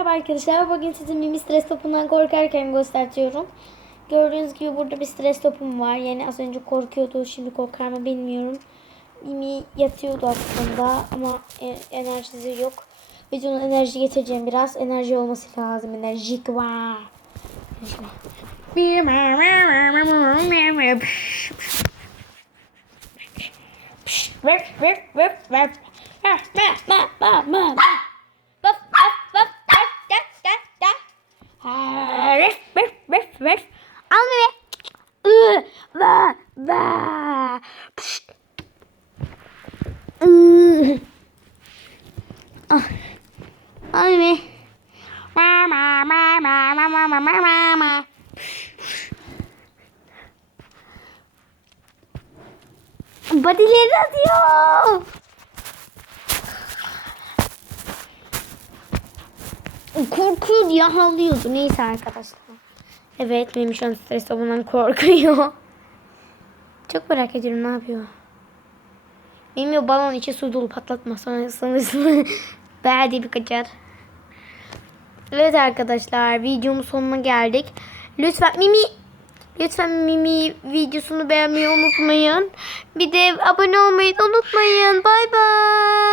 Merhaba arkadaşlar. Bugün size mimi stres topundan korkarken gösteriyorum. Gördüğünüz gibi burada bir stres topum var. Yani az önce korkuyordu. Şimdi korkar mı bilmiyorum. Mimi yatıyordu aslında ama e- enerjisi yok. Videonun enerji getireceğim biraz. Enerji olması lazım. Enerjik var. Al ve ve. Pişt. Hmm. ah. Ay mi? Mama mama mama mama mama. Badileri atıyor. korkuyor diye havlıyordu. Neyse arkadaşlar. Evet benim şu an stres olmadan korkuyor. Çok merak ediyorum ne yapıyor. Benim o balon içi su dolu patlatma sonrasında belki bir kaçar. Evet arkadaşlar videomun sonuna geldik. Lütfen Mimi Lütfen Mimi videosunu beğenmeyi unutmayın. Bir de abone olmayı unutmayın. Bay bay.